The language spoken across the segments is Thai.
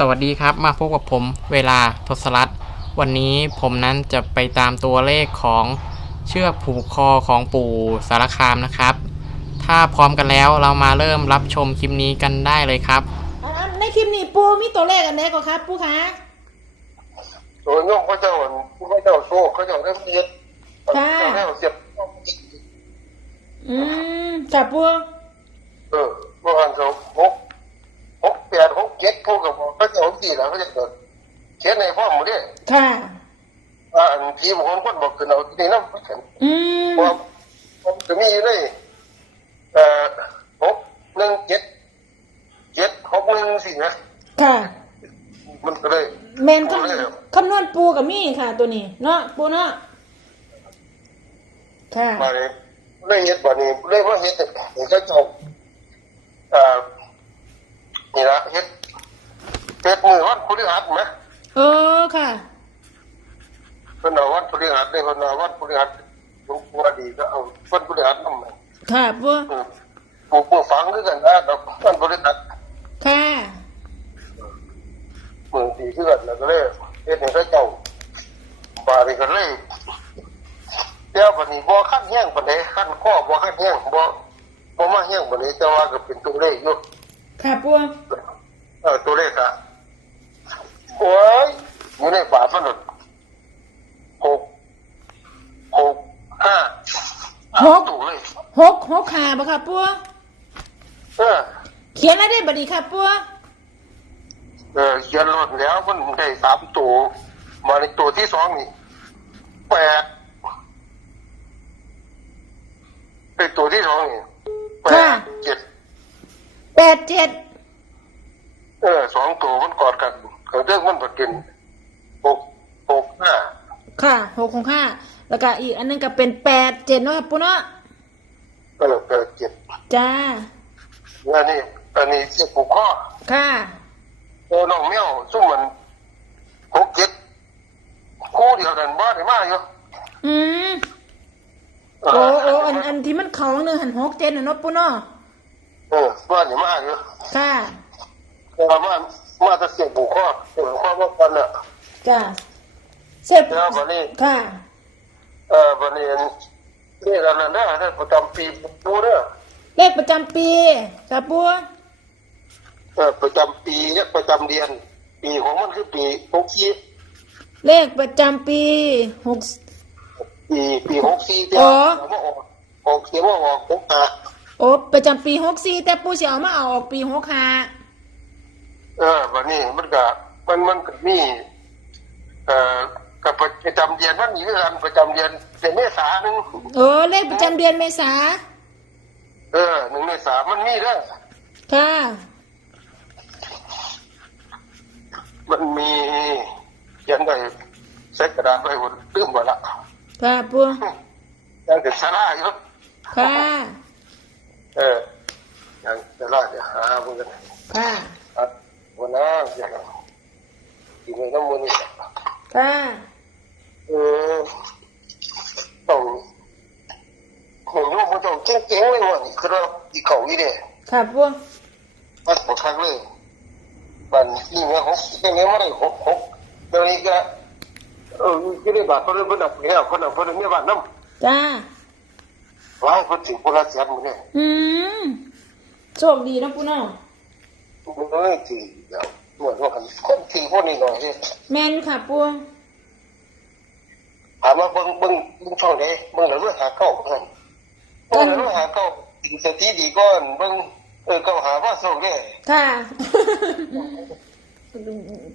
สวัสดีครับมาพบกับผมเวลาทศรัตน์วันนี้ผมนั้นจะไปตามตัวเลขของเชือกผูกคอของปู่สารคามนะครับ ถ้าพร้อมกันแล้วเรามาเริ่มรับชมคลิปนี้กันได้เลยครับอ่าในคลิปนี้ปูมีตัวเลขอันไหนก็ครับปูคะโอ้ยโยมเขาเจ้าอั่นผู้เขาเจ้าโซ่เขาเจ้าได้เสียดเขาเจ้าได้เสียบอืมค่ะปูเออเมื่อวานเขาหก หกแปดหกเจ็ดพวกกับเขาเจ้าสี่แล้วเขาจะเกิดเสียในพ่อหมดเนี่ยค่ะ อ่าอันทีมคนคนบอกคือเอาที่นี่น้ำไม่ถึงอืมเพราะผมจะมีอยู่ในเอ่อหกหนึ่งเจ็ดเจ็ดหกหนึ่งสี่นะค่ะ มันก็เลยแมนคำคำนวณปูกับมีค่ะ ตัวนี้ เนาะปูเนาะค่ะ มาเลยเลยเฮ็ดบ่นี้เลยว่าเฮ็ดเห็นเขาเจ้าอ่า นี่ละเฮ็ดเฮ็ดมือวันพฤหัสไหมเออค่ะเพิ่นเอาวันพฤหัสได้เพิ่นเอาวันพฤหัสหลวงปู่ว่าดีก็เอาวันพฤหัสนำมาค่ะปูเออปู่ปู่ฟังคือกันนะดอกวันพฤหัสค่ะมือดีคือกันแล้วก็เลยเฮ็ดให้เขาเจ้าบาดนี้ก็เลยเดี๋ยวบัดนี้บ่คันแห้งปานใดคันข้อบ่คันแห้งบ่บ่มาแห้งปานใดแต่ว่าก็เป็นตัวเลขอยู่ ค่ะปูเออตัวเลขอะโอ้ยอยู่ในฝาผนังหกหกห้าตัวเลยหกหกขาบ่ค่ะปูเออเขียนอะไรได้บัดนี้ค่ะปูเออเขียนรถแล้วมันได้สามตัวมาในตัวที่สองนี่แปดไอตัวที่สองนี่แปดเจ็ด แปดเจ็ดเออสองตัวมันกอดกันเขาเรื่องมันประกินหกหกห้าค่ะหกหกห้าแล้วก็อีกอันนึงก็เป็นแปดเจ็ดเนาะค่ะปูเนาะเออแปดเจ็ดจ้าอันนี้อันนี้เสียผูกข้อค่ะโอ้น้องเมียวซุ่มมันหกเจ็ดคู่เดียวกันบ้านไหนมาอยู่อืมโอ้โอ้อันอันที่มันเขาหนึ่งหันหกเจ็ดน่ะเนาะปูเนาะ เออบ้านไหนมาอยู่ค่ะแต่ว่ามามาแตะเสียบุกข้อเสียบุกข้อว่ากันอะ จ้าเสร็จแล้ววันนี้ ค่ะ เออวันนี้นี่อะไรนะเนี่ยประจำปีปูเนี่ยเลขประจำปีค่ะปูเออประจำปีเนี่ยประจำเดือน ปีของมันคือปีหกสี่เลขประจำปีหก ปีปีหกสี่เดียอ๋วอเอามาออกออกเสียว่าออกหกห้า โอ้ประจำปีหกสี่แต่ปูเสียเอามาเอาออกปีหกห้าเออวันนี้มันก็มันมันก็มีเอ่อกับประจำเดือนมันมีเรื่องประจำเดือนเดือนเมษาหนึ่งโอ้เลขประจำเดือนเมษาเออหนึ่งเมษามันมีเรื่องค่ะมันมีเขียนไว้เซ็กกระดาษไว้บนตื้มหมดละค่ะปูยังถึงสาราอยู่ค่ะ เออยังสาราจะหาเพื่อนค่ะอะวันนั้นอย่างกินในน้ำมันต์นี่ค่ะเออต้องของโยมมันต้องเจ๋งๆเลยว่ะคือเราอีเขาอีเด้ค่ะปูวัดหมดครั้งเลยมันนี่ไงหกยังไงมาได้หกหกเดี๋ยวนี้ก็เออก็ได้บาทเพิ่นเพิ่นเอาไปแล้วเพิ่นเอาเพิ่นมีบาทน้ำจ้า ว้ายเพิ่นสิคนละแสนหมดเนี่ยอืมโชคดีนะปูเนาะเอ้ยสิเดี๋ยวหมดว่ากันคนสิพวกนี้หน่อยเด้แมนค่ะปูถามว่าเบิ่งเบิ่งเบิ่งช่องใดเบิ่งแล้วเรื่องหาเก้าเพิ่นเบิ่งแล้วเรื่องหาเก้าสิ่งสติดีก่อนเบิ่งเออเก้าหาว่าโชคเด้ค่ะ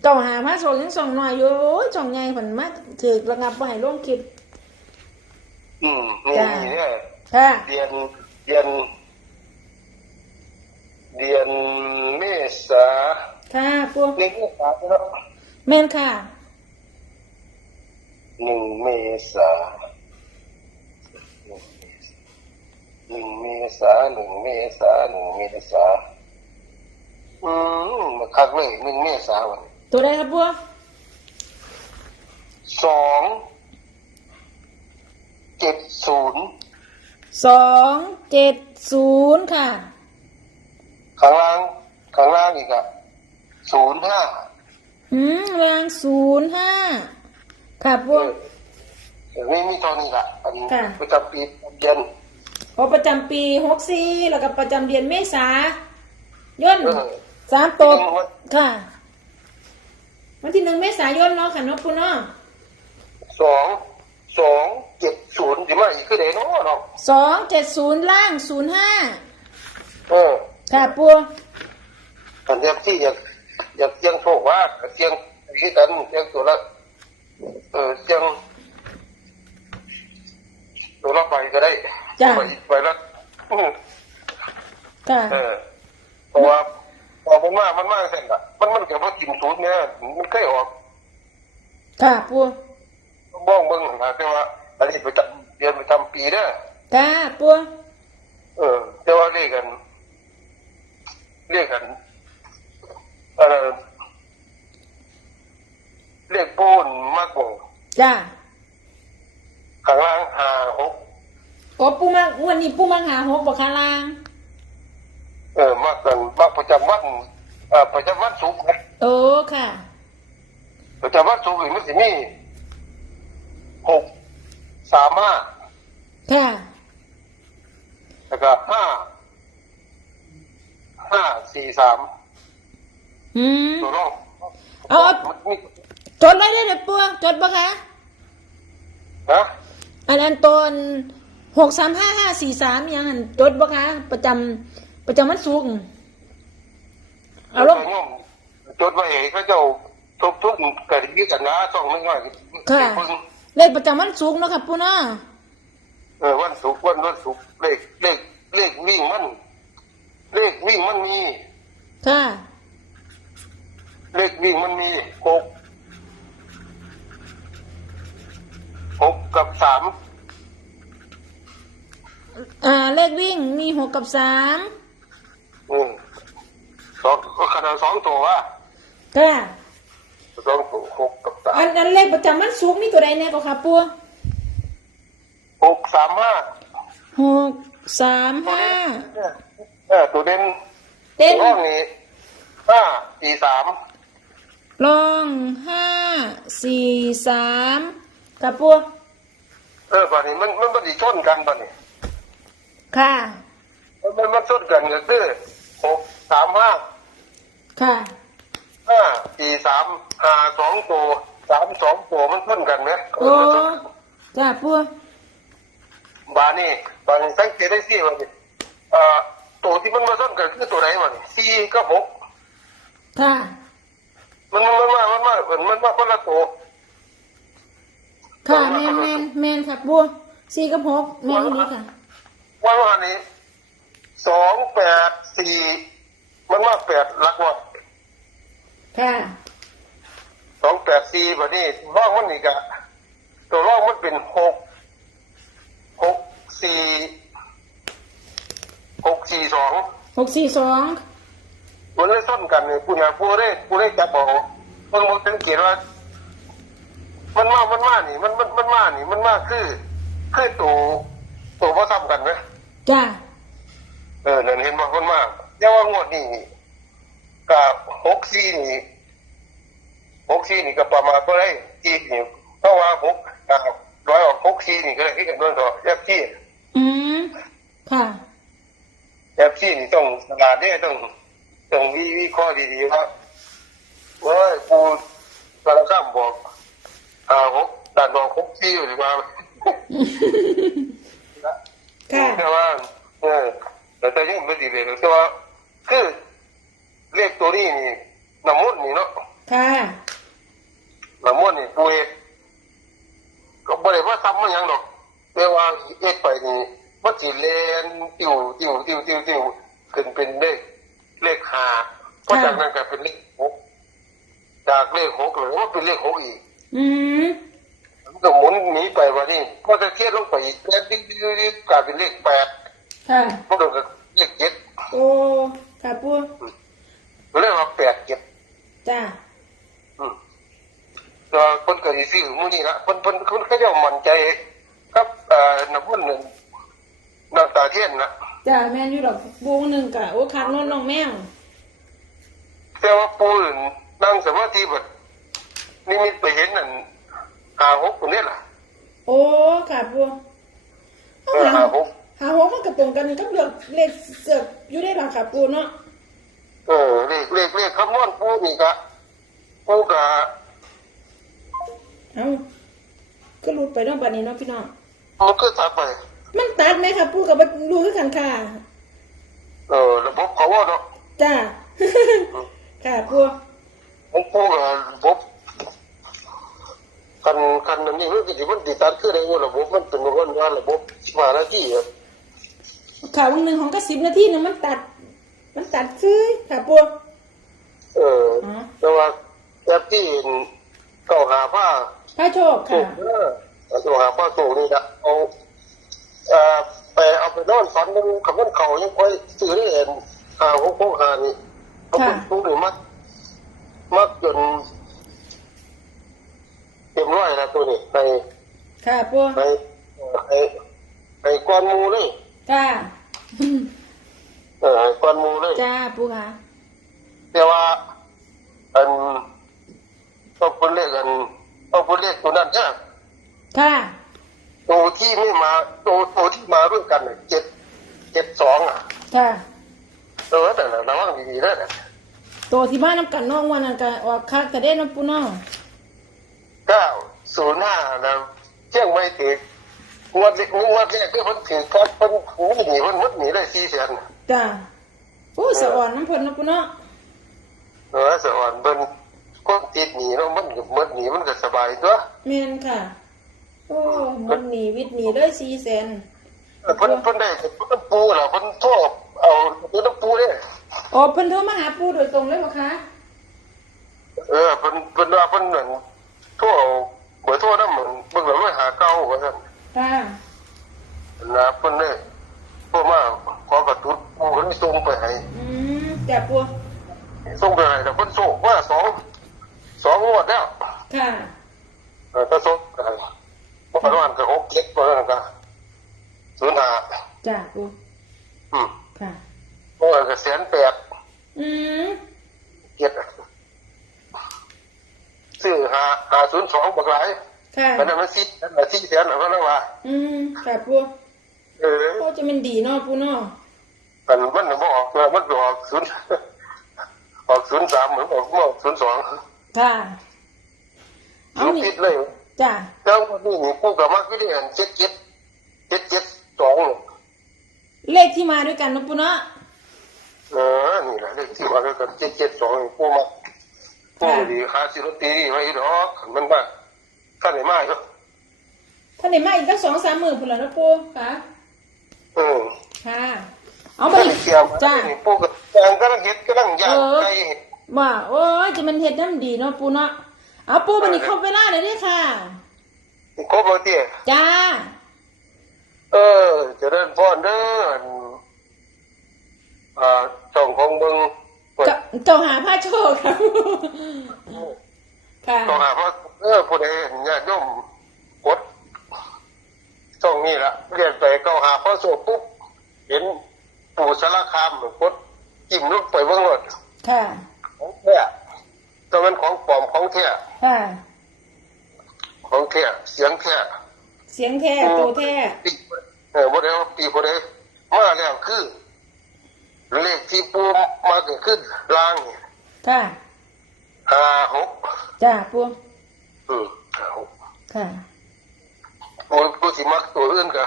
เก่าหามาส่งยังส่งหน่อยอยู่โอ้ยส่งไงผนมาถือระงับไปให้ร่วมคลิป อืมนี่จ้ะเนี่ย ค่ะ เดือนเดือน เดือนเมษาค่ะปูเดือนเมษาเนาะแมนค่ะหนึ่งเมษาหนึ่งเมษาหนึ่งเมษาหนึ่งเมษาอืมมาคักเลยหนึ่งเมษาวันตัวใดครับปูสองเจ็ดศูนย์ สองเจ็ดศูนย์ค่ะ ข้างล่างข้างล่างอีกอะศูนย์ห้าอืมรางศูนย์ห้าค่ะปูไม่มีเท่านี้ละอันค่ะ ประจำปีเดือนพอประจำปีหกสี่แล้วก็ประจำเดือนเมษาย่นเออ สามตัวอืมวันค่ะ วันที่หนึ่งเมษายนเนาะค่ะเนาะปูเนาะสอง สองเจ็ดศูนย์สิมาอีกคือเดเนาะเนาะสองเจ็ดศูนย์ล่างศูนย์ห้าเออค่ะปูอันเนี้ยที่อยากอยากเสียงโชคว่าเสียงที่กันเสียงตัวละเออเสียงตัวละใบก็ได้จ้ะใบใบละอืมค่ะเออเพราะว่าพอมันมามันมาเสร็จละมันมันเกี่ยวกับกินสูตรเนี่ยมันเคยออกค่ะปู บ้องเบิ้งนะแต่ว่าอันนี้ไปจำเดือนไปจำปีเด้อค่ะปูเออ แต่ว่าเรียกกันเรียกกันเออเรียกปูนมากกว่าจ้าข้างล่างหาหกโอ้ปูมาวันนี้ปูมาหาหกบอกค่ะล่าง เออมากกันมากประจำวันเอ่อประจำวันสุกร์นะโอ้ค่ะ ประจำวันสุกร์นี่มันสิมี หกสามห้าค่ะ แล้วก็ห้าห้าสี่สามอืม ตัวรองเอาเอา มันมีจดไว้ได้เลยปูจดบ่คะ นะอันอันตนหกสามห้าห้าสี่สามยังหันจดบ่คะ ประจำประจำวันศุกร์เอาลงจดไว้ให้เขาเจ้าทุกทุกๆกระดิ่งกันนะต้องนึกว่าค่ะเพิ่ง เลขประจำวันศุกร์เนาะค่ะปูเนาะเออวันศุกร์วันวันศุกร์เลขเลขเลขวิ่งมัน เลขวิ่งมันมี ค่ะ เลขวิ่งมันมีหกหกกับสามอ่า เลขวิ่งมีหกกับสามอืมสองขนาดสองตัววะค่ะ สองตัวหกกับสามอันอันเลขประจำวันศุกร์มีตัวใดแน่ก็ค่ะปูหกสามห้าหกสามห้าเออตัวเด่นเต้นห้องนี้ห้าสี่สามลองห้าสี่สามค่ะปูเออบัดนี้มันมันมันสิชนกันบัดนี้ค่ะมันมันมันชนกันก็คือหกสามห้าค่ะ ห้าสี่สามห้าสองตัวสามสองปัวมันพ้นกันไหมโอ้จ้าปูบานี่บานี่สังเกตได้สิวันนี้อ่าตัวที่มันมาซ้อนกันคือตัวไหนวันสี่กับหกค่ะมันมันมันมันมันมันมันมาคนละตัวค่ะแมนแมนแมนค่ะบัวสี่กับหกแมนนี้ค่ะวันวันนี้สองแปดสี่มันมาแปดลักวัน ค่ะสองแปดสี่แบบนี้ร่องมันอีกอะตัวร่องมันเป็นหกหกสี่หกสี่สองหกสี่สองมันเลยส้นกันเนี่ยกูอยากกูได้กูได้จับบอกมันมันสังเกตว่ามันมามันมานี่ มันมันมันมานี่ มันมาคือคือตัวตัวพ่อซ้ำกันไหมจ้าเออนั่นเห็นว่ามันมาแต่ว่างวดนี้ กับหกสี่นี่หกสี่นี่ก็ประมาณเท่าไหรจีนี่เพราะว่าหกอ่าร้อยออกหกสี่นี่ก็เลยคิดกันด้วยต่อแยบซี่อืมค่ะแยบซี่นี่ต้องตลาดเนี่ยต้องต้องวิวิเคราะห์ดีๆว่าเว้ยกูสารข้ามบอกอ่าหกด่านบอกหกสี่อยู่ดีกว่าค่ะแต่ว่าเออแต่แต่ยังไม่ดีเลยแต่ว่าคือ เลขตัวนี้นี่น้ำมันต์นี่เนาะค่ะน้ำมันต์นี่ป่วยก็บ่ได้ว่าซ้ำมันหยังดอกแต่ว่าเอ็ดไปนี่มันสิเลนติวติวติวติวติวขึ้นเป็นเลขเลขห้าเพราะจากนั้นก็เป็นเลขหกจากเลขหกเลยว่าเป็นเลขหกอีก อืมมันก็หมุนหนีไปวันนี้พอจะเทียบลงไปอีกแล้วดิ้งดิ้งดิ้งกลายเป็นเลขแปดค่ะพวกเราก็เลขเจ็ดโอ้ค่ะปู เรียกว่าแปดเจ็ดจ้าอืมก็คนเกิดที่ซื้อมื้อนี้ละเพิ่นเพิ่นเพิ่นเขาเจ้ามั่นใจครับเอ่อน้ำพุ่นนั่นน้ำตาเทียนนะจ้าแมนอยู่ดอกปูหนึ่งกะโอ้คักนวลน้องแมวแต่ว่าปูอื่นนั่งสมาธิแบบนิมิตไปเห็นนั่นหาหกคนนี้ล่ะ โอ้ค่ะปูเอาเออหาหาหกหาหกมันกระตรงกันกับเลือกเลขเสือกอยู่ได้หรอค่ะปูเนาะ เออเลขเลขเลขคำนวณปูนี่กะปูกะเอาก็รูดไปเนาะบัดนี้เนาะพี่น้อง มันก็ตัดไป มันตัดไหมค่ะปูกับรูคือกันค่ะ เออระบบเขาว่าเนาะจ้า ค่ะปูผมปูกะระบบคันคันอันนี้มันก็สิมันติดตัดคือได้ว่าระบบมันเป็นคนว่าระบบมาหน้าที่อะ ข่าววันหนึ่งของก็สิบนาทีนึงมันตัด มันตัดซื้อค่ะปูเออออแต่ว่าแอปที่เก่าหาผ้าพระโชคสูค่ะงเออเอาตัวหาผ้าสูงนี่นะเอาเอ่อไปเอาไปนอนฝันนึงคำว่าเขายังค่อยซื้อได้เห็นหาหกหกหานี่เขาเป็นผู้หนึ่งมัดมัดจนเต็มร้อยแล้วตัวนี้ในค่ะปูในในในก้อนหมูเลยค่ะ เออในก้อนหมูเลยจ้าปูค่ะแต่ว่า อันต้องพูดเลขกันต้องพูดเลขตัวนั้นเนี่ยค่ะตัวที่ไม่มาตัวตัวที่มาด้วยกันน่ะเจ็ดเจ็ดสองอะค่ะเออแต่ระวังดีๆนะตัวที่บ้านน้ำกันน้องวันนั้นก็ออกคักแต่ได้น้ำปูน้องเก้าศูนย์ห้านะเที่ยงไม่ถึงงวดเล็กงวดแรกก็เพิ่นถือครับเพิ่นหนีเพิ่นมุดหนีได้สี่แสน จ้าโอ้สะอ่อนน้ำเพลินน้ำปูน้องเออสะอ่อนเพิ่นก็ติดหนีเนาะมันก็มุดหนีมันก็สบายตัวเมนค่ะ โอ้มันหนีวิทย์หนีเลยสี่แสนเออเพิ่นเพิ่นได้เพิ่นปูล่ะเพิ่นโทษเอาเพิ่นปูเนี่ยอ๋อเพิ่นโทรมาหาปูโดยตรงเลยเหรอคะเออเพิ่นเพิ่นว่าเพิ่นเหมือนโทษเอาเบอร์โทษนำเหมือนเบิ่งแล้วมาหาเก่าว่าซั่นค่ะนะเพิ่นเลยพวกมาขอกระตุ้น ปูเพิ่นส่งไปให้อืมจ้าปูส่งไปให้แต่เพิ่นส่งว่าสองสองงวดแล้วค่ะเออก็ส่งไปให้ประมาณก็หกเจ็ดประมาณก็ศูนย์ห้าจ้าปูอืมค่ะเพราะว่าก็แสนแปดอืมเจ็ดซื้อหาหาศูนย์สองบักหลายค่ะมันนั้นมันสินั่นน่ะสี่แสนแล้วก็แล้วว่าอืมค่ะปูเออ โอ้จะมันดีเนาะปูเนาะ มันมันบ่ออกมามันบ่ออกศูนย์ออกศูนย์สามเหมือนออกออกศูนย์สองค่ะเอามันนี่ปิดเลยจ้าแล้ววันนี้นี่กูกับมักวิธีอันเจ็ดเจ็ดเจ็ดเจ็ดสองเนี่ยเลขที่มาด้วยกันเนาะปูเนาะเออนี่แหละเลขที่ว่าแล้วกันเจ็ดเจ็ดสองนี่กูมักกูดีค่าซื้อลอตเตอรี่ไว้ดอกมันมาขั้นไหนมาเนาะท่านไหนมาอีกตั้งสองสามหมื่นพุ่นละเนาะปูค่ะเออ ค่ะ เอาไปขั้นเกี่ยวมาจ้านี่กูกับยางกำลังเฮ็ดกำลังย่างไก่ว่าโอ้ยจะมันเฮ็ดน้ำดีเนาะปูเนาะเอาปูบันนี้ครบเวลาเลยเด้อค่ะครบแล้วเตี้ยจ้า เออเจะเดินพ่อนเด้ออันอ่าช่องของเบิ่งเจ้าเจ้าหาผ้าโชคครับค่ะต้องหาเพราะเออผู้ใดญาติโยมกดช่องนี้ละเรียนไปเก้าหาข้อสอบปุ๊บเห็น ปู่สารคามกดจิ้มลูกไปเบิ่งรถค่ะของแท้แต่มันของปลอมของแท้ค่ะของแท้เสียงแท้เสียงแท้ตัวแท้ปีเออบ่ได้ว่าปีผู้ใดมาแล้วคือเลขที่ปูมาเกิดขึ้นล่างนี่ค่ะห้าหกจ้าปูอืมห้าหกค่ะโอ้ยกูสิมักตัวอื่นกะ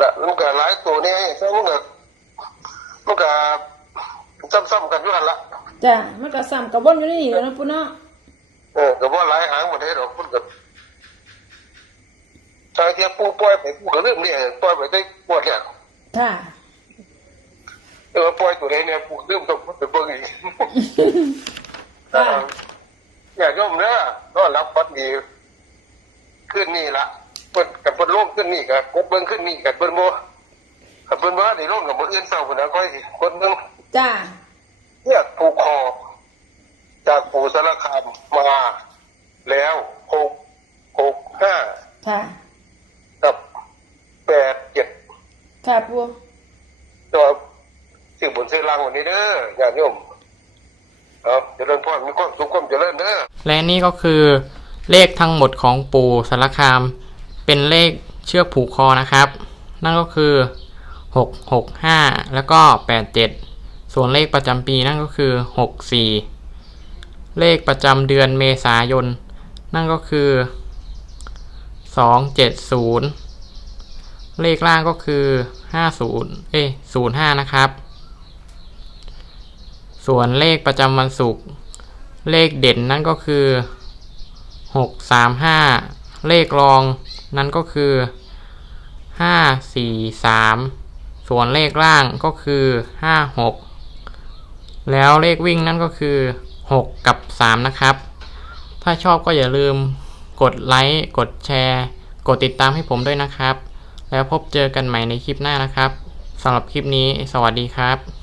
ละมันก็หลายตัวนี่แต่มันก็ มันก็ซ้ำๆกันอยู่หั่นละจ้ามันก็ซ้ำกับวนอยู่ในนี่แหล้วนาะปูเนาะเออก็บ่หลายหางบ่ได้ดอกมันก็ทางที่ปูปล่อยไปปูก็ลืมนี่ปล่อยไปได้ปวดแล้วค่ะเออปล่อยตัวใดเนี่ยปูลืมต้องไปเบิ่งอีกค่ะอย่าโยมเด้อก็รับฟัดดีขึ้นนี่ละเพิ่นกับเพิ่นลงขึ้นนี่ก็กดเบิ่งขึ้นนี่กับเพิ่นบ่ กับเพิ่นบ่ได้ลงกับบ่อื่นเศร้าพุ่นน่ะค่อยสิกดเบิ่งจ้าเนี่ยผูกคอ จากปู่สารคามมาแล้วหกหกห้าค่ะกับแปดเจ็ดค่ะปูตัวสิ่งบนเส้นล่างวันนี้เด้อญาติโยมเอาเจริญพรมีความสุขความเจริญเด้อ และนี่ก็คือเลขทั้งหมดของปู่สารคาม เป็นเลขเชือกผูกคอนะครับ นั่นก็คือ 6 6 5 แล้วก็ 8 7 ส่วนเลขประจำปีนั่นก็คือ 6 4 เลขประจำเดือนเมษายน นั่นก็คือ 2 7 0 เลขล่างก็คือ 50 เอ้ย05 นะครับ ส่วนเลขประจำวันศุกร์เลขเด่นนั่นก็คือหกสามห้าเลขรองนั่นก็คือห้า ส่วนเลขล่างก็คือห้าหกแล้วเลขวิ่งนั่นก็คือหกกับสามนะครับ ถ้าชอบก็อย่าลืมกดไลค์ กดแชร์ กดติดตามให้ผมด้วยนะครับ แล้วพบเจอกันใหม่ในคลิปหน้านะครับสำหรับคลิปนี้ สวัสดีครับ